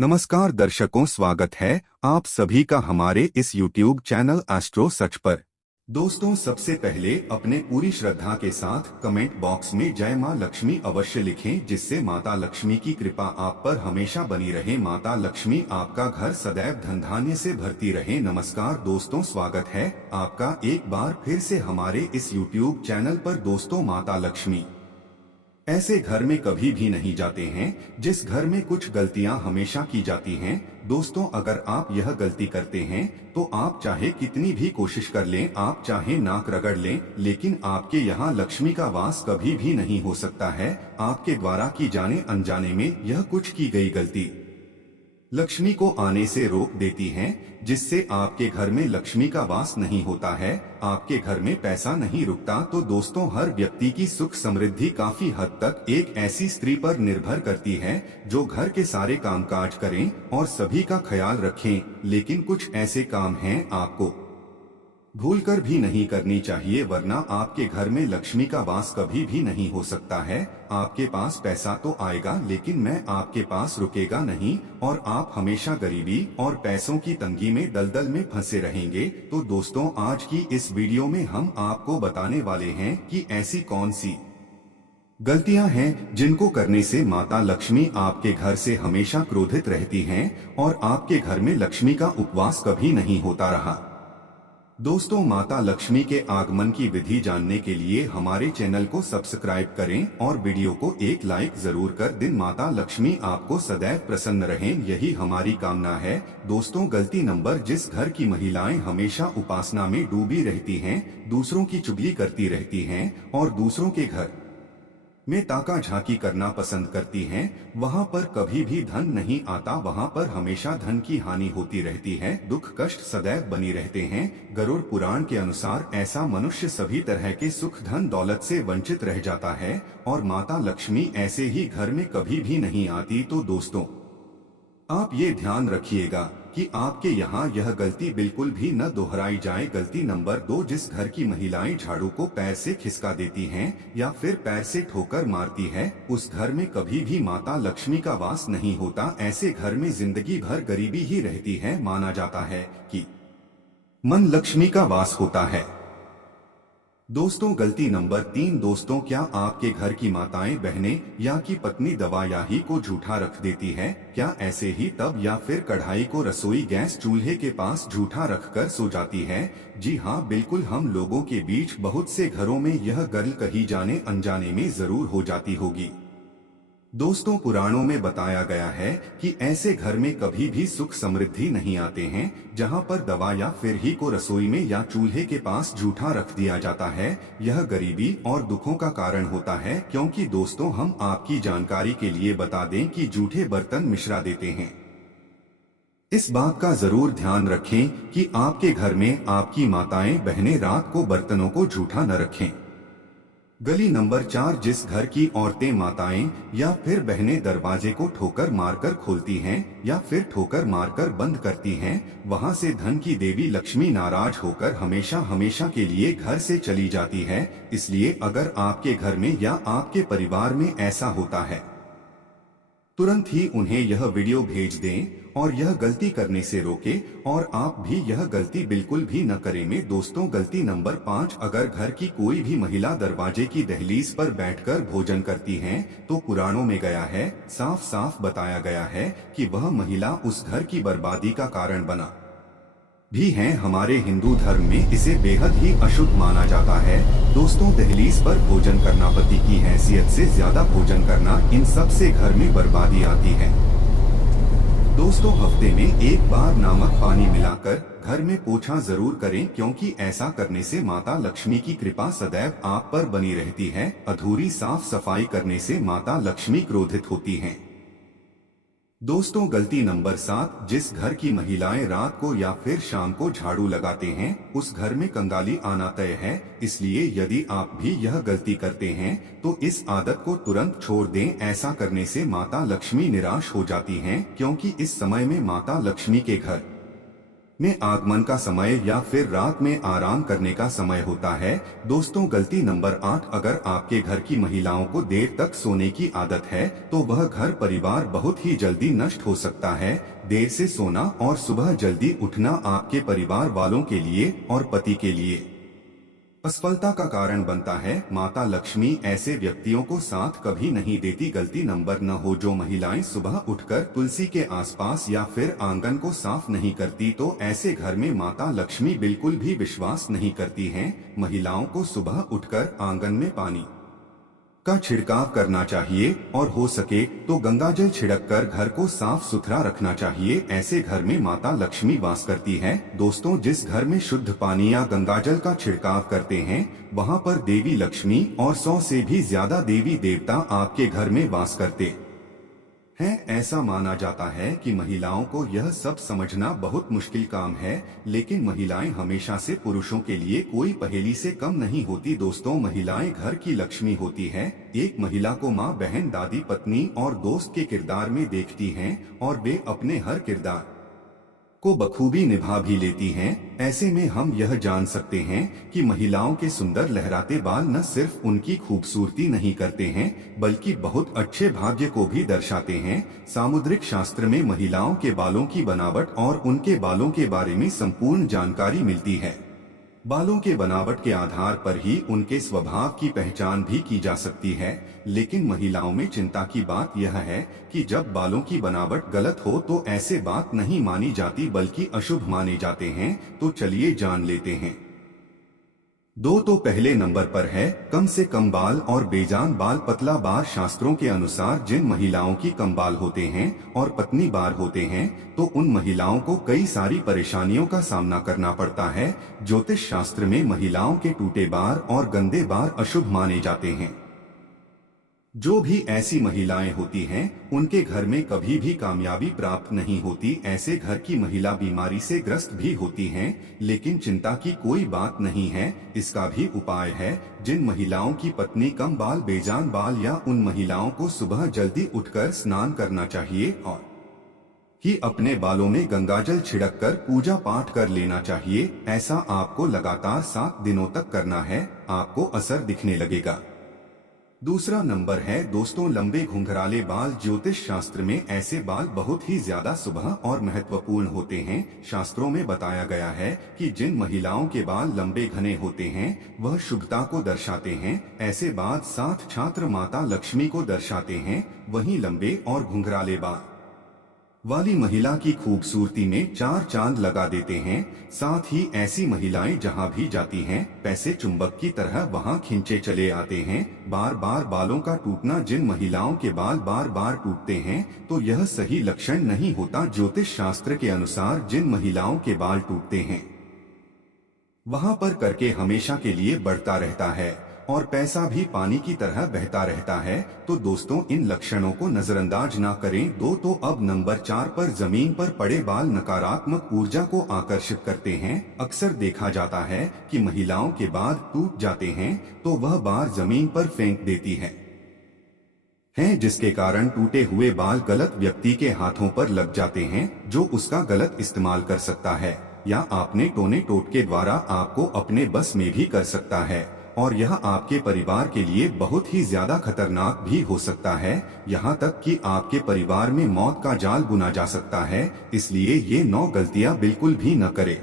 नमस्कार दर्शकों, स्वागत है आप सभी का हमारे इस YouTube चैनल एस्ट्रो सच पर। दोस्तों, सबसे पहले अपने पूरी श्रद्धा के साथ कमेंट बॉक्स में जय मां लक्ष्मी अवश्य लिखें, जिससे माता लक्ष्मी की कृपा आप पर हमेशा बनी रहे। माता लक्ष्मी आपका घर सदैव धन धान्य से भरती रहे। नमस्कार दोस्तों, स्वागत है आपका एक बार फिर से हमारे इस YouTube चैनल पर। दोस्तों, माता लक्ष्मी ऐसे घर में कभी भी नहीं जाते हैं जिस घर में कुछ गलतियां हमेशा की जाती हैं। दोस्तों, अगर आप यह गलती करते हैं तो आप चाहे कितनी भी कोशिश कर लें, आप चाहे नाक रगड़ लें, लेकिन आपके यहाँ लक्ष्मी का वास कभी भी नहीं हो सकता है। आपके द्वारा की जाने अनजाने में यह कुछ की गई गलती लक्ष्मी को आने से रोक देती हैं, जिससे आपके घर में लक्ष्मी का वास नहीं होता है, आपके घर में पैसा नहीं रुकता। तो दोस्तों, हर व्यक्ति की सुख समृद्धि काफी हद तक एक ऐसी स्त्री पर निर्भर करती है जो घर के सारे कामकाज करें और सभी का ख्याल रखें। लेकिन कुछ ऐसे काम हैं आपको भूलकर भी नहीं करनी चाहिए, वरना आपके घर में लक्ष्मी का वास कभी भी नहीं हो सकता है। आपके पास पैसा तो आएगा, लेकिन मैं आपके पास रुकेगा नहीं और आप हमेशा गरीबी और पैसों की तंगी में दलदल में फंसे रहेंगे। तो दोस्तों, आज की इस वीडियो में हम आपको बताने वाले हैं कि ऐसी कौन सी गलतियां हैं जिनको करने से माता लक्ष्मी आपके घर से हमेशा क्रोधित रहती हैं और आपके घर में लक्ष्मी का उपवास कभी नहीं होता रहा। दोस्तों, माता लक्ष्मी के आगमन की विधि जानने के लिए हमारे चैनल को सब्सक्राइब करें और वीडियो को एक लाइक जरूर कर दें। माता लक्ष्मी आपको सदैव प्रसन्न रहें, यही हमारी कामना है। दोस्तों, गलती नंबर, जिस घर की महिलाएं हमेशा उपासना में डूबी रहती हैं, दूसरों की चुगली करती रहती हैं और दूसरों के घर में ताका झांकी करना पसंद करती हैं, वहां पर कभी भी धन नहीं आता, वहां पर हमेशा धन की हानि होती रहती है, दुख कष्ट सदैव बनी रहते हैं। गरुड़ पुराण के अनुसार ऐसा मनुष्य सभी तरह के सुख धन दौलत से वंचित रह जाता है और माता लक्ष्मी ऐसे ही घर में कभी भी नहीं आती। तो दोस्तों, आप ये ध्यान रखिएगा कि आपके यहाँ यह गलती बिल्कुल भी न दोहराई जाए। गलती नंबर 2, जिस घर की महिलाएं झाड़ू को पैर से खिसका देती हैं या फिर पैर से ठोकर मारती है, उस घर में कभी भी माता लक्ष्मी का वास नहीं होता। ऐसे घर में जिंदगी भर गरीबी ही रहती है। माना जाता है कि मन लक्ष्मी का वास होता है। दोस्तों, गलती नंबर 3, दोस्तों, क्या आपके घर की माताएं बहनें या की पत्नी दवा या ही को झूठा रख देती है? क्या ऐसे ही तब या फिर कढ़ाई को रसोई गैस चूल्हे के पास झूठा रखकर सो जाती है? जी हाँ, बिल्कुल। हम लोगों के बीच बहुत से घरों में यह गल कही जाने अनजाने में जरूर हो जाती होगी। दोस्तों, पुराणों में बताया गया है कि ऐसे घर में कभी भी सुख समृद्धि नहीं आते हैं जहां पर दवा या फिर ही को रसोई में या चूल्हे के पास झूठा रख दिया जाता है। यह गरीबी और दुखों का कारण होता है, क्योंकि दोस्तों, हम आपकी जानकारी के लिए बता दें कि झूठे बर्तन मिश्रा देते हैं। इस बात का जरूर ध्यान रखें कि आपके घर में आपकी माताएं बहनें रात को बर्तनों को झूठा न रखें। गली नंबर 4, जिस घर की औरतें माताएं या फिर बहनें दरवाजे को ठोकर मारकर खोलती हैं या फिर ठोकर मारकर बंद करती हैं, वहां से धन की देवी लक्ष्मी नाराज होकर हमेशा हमेशा के लिए घर से चली जाती है। इसलिए अगर आपके घर में या आपके परिवार में ऐसा होता है, तुरंत ही उन्हें यह वीडियो भेज दें और यह गलती करने से रोके और आप भी यह गलती बिल्कुल भी न करें। में दोस्तों, गलती नंबर 5, अगर घर की कोई भी महिला दरवाजे की दहलीज पर बैठकर भोजन करती हैं, तो पुराणों में गया है, साफ साफ बताया गया है कि वह महिला उस घर की बर्बादी का कारण बना भी है। हमारे हिंदू धर्म में इसे बेहद ही अशुभ माना जाता है। दोस्तों, दहलीज पर भोजन करना, पति की हैसियत से ज्यादा भोजन करना, इन सब से घर में बर्बादी आती है। दोस्तों, हफ्ते में एक बार नमक पानी मिलाकर घर में पोछा जरूर करें, क्योंकि ऐसा करने से माता लक्ष्मी की कृपा सदैव आप पर बनी रहती है। अधूरी साफ सफाई करने से माता लक्ष्मी क्रोधित होती हैं। दोस्तों, गलती नंबर 7, जिस घर की महिलाएं रात को या फिर शाम को झाड़ू लगाते हैं, उस घर में कंगाली आना तय है। इसलिए यदि आप भी यह गलती करते हैं तो इस आदत को तुरंत छोड़ दें। ऐसा करने से माता लक्ष्मी निराश हो जाती हैं, क्योंकि इस समय में माता लक्ष्मी के घर में आगमन का समय या फिर रात में आराम करने का समय होता है। दोस्तों गलती नंबर 8, अगर आपके घर की महिलाओं को देर तक सोने की आदत है तो वह घर परिवार बहुत ही जल्दी नष्ट हो सकता है। देर से सोना और सुबह जल्दी उठना आपके परिवार वालों के लिए और पति के लिए असफलता का कारण बनता है। माता लक्ष्मी ऐसे व्यक्तियों को साथ कभी नहीं देती। गलती नंबर 9 हो, जो महिलाएं सुबह उठकर तुलसी के आसपास या फिर आंगन को साफ नहीं करती तो ऐसे घर में माता लक्ष्मी बिल्कुल भी विश्वास नहीं करती हैं। महिलाओं को सुबह उठकर आंगन में पानी का छिड़काव करना चाहिए और हो सके तो गंगाजल छिड़ककर घर को साफ सुथरा रखना चाहिए। ऐसे घर में माता लक्ष्मी वास करती है। दोस्तों जिस घर में शुद्ध पानी या गंगाजल का छिड़काव करते हैं वहां पर देवी लक्ष्मी और 100 से भी ज्यादा देवी देवता आपके घर में वास करते हैं। ऐसा माना जाता है कि महिलाओं को यह सब समझना बहुत मुश्किल काम है, लेकिन महिलाएं हमेशा से पुरुषों के लिए कोई पहेली से कम नहीं होती। दोस्तों महिलाएं घर की लक्ष्मी होती है। एक महिला को माँ, बहन, दादी, पत्नी और दोस्त के किरदार में देखती हैं और वे अपने हर किरदार को बखूबी निभा भी लेती हैं। ऐसे में हम यह जान सकते हैं कि महिलाओं के सुंदर लहराते बाल न सिर्फ उनकी खूबसूरती नहीं करते हैं बल्कि बहुत अच्छे भाग्य को भी दर्शाते हैं। सामुद्रिक शास्त्र में महिलाओं के बालों की बनावट और उनके बालों के बारे में संपूर्ण जानकारी मिलती है। बालों के बनावट के आधार पर ही उनके स्वभाव की पहचान भी की जा सकती है। लेकिन महिलाओं में चिंता की बात यह है कि जब बालों की बनावट गलत हो तो ऐसे बात नहीं मानी जाती बल्कि अशुभ माने जाते हैं। तो चलिए जान लेते हैं। तो पहले नंबर पर है कम से कम बाल और बेजान बाल। पतला बाल शास्त्रों के अनुसार जिन महिलाओं की कम बाल होते हैं और पतनी बाल होते हैं तो उन महिलाओं को कई सारी परेशानियों का सामना करना पड़ता है। ज्योतिष शास्त्र में महिलाओं के टूटे बाल और गंदे बाल अशुभ माने जाते हैं। जो भी ऐसी महिलाएं होती हैं उनके घर में कभी भी कामयाबी प्राप्त नहीं होती। ऐसे घर की महिला बीमारी से ग्रस्त भी होती हैं, लेकिन चिंता की कोई बात नहीं है। इसका भी उपाय है। जिन महिलाओं की पत्नी कम बाल, बेजान बाल या उन महिलाओं को सुबह जल्दी उठकर स्नान करना चाहिए और ही अपने बालों में गंगाजल छिड़ककर पूजा पाठ कर लेना चाहिए। ऐसा आपको लगातार 7 दिनों तक करना है। आपको असर दिखने लगेगा। दूसरा नंबर है दोस्तों लंबे घुंघराले बाल। ज्योतिष शास्त्र में ऐसे बाल बहुत ही ज्यादा शुभ और महत्वपूर्ण होते हैं। शास्त्रों में बताया गया है कि जिन महिलाओं के बाल लंबे घने होते हैं वह शुभता को दर्शाते हैं। ऐसे बाल साथ छात्र माता लक्ष्मी को दर्शाते हैं। वहीं लंबे और घुंघराले बाल वाली महिला की खूबसूरती में 4 चांद लगा देते हैं। साथ ही ऐसी महिलाएं जहां भी जाती हैं पैसे चुंबक की तरह वहां खींचे चले आते हैं। बार बार बालों का टूटना। जिन महिलाओं के बाल बार बार टूटते हैं तो यह सही लक्षण नहीं होता। ज्योतिष शास्त्र के अनुसार जिन महिलाओं के बाल टूटते हैं वहां पर करके हमेशा के लिए बढ़ता रहता है और पैसा भी पानी की तरह बहता रहता है। तो दोस्तों इन लक्षणों को नजरअंदाज ना करें। तो अब नंबर 4 पर जमीन पर पड़े बाल नकारात्मक ऊर्जा को आकर्षित करते हैं। अक्सर देखा जाता है कि महिलाओं के बाल टूट जाते हैं तो वह बाल जमीन पर फेंक देती है, जिसके कारण टूटे हुए बाल गलत व्यक्ति के हाथों पर लग जाते हैं जो उसका गलत इस्तेमाल कर सकता है या आपने टोने टोटके द्वारा आपको अपने बस में भी कर सकता है और यह आपके परिवार के लिए बहुत ही ज्यादा खतरनाक भी हो सकता है। यहाँ तक कि आपके परिवार में मौत का जाल बुना जा सकता है। इसलिए ये 9 गलतियाँ बिल्कुल भी न करें।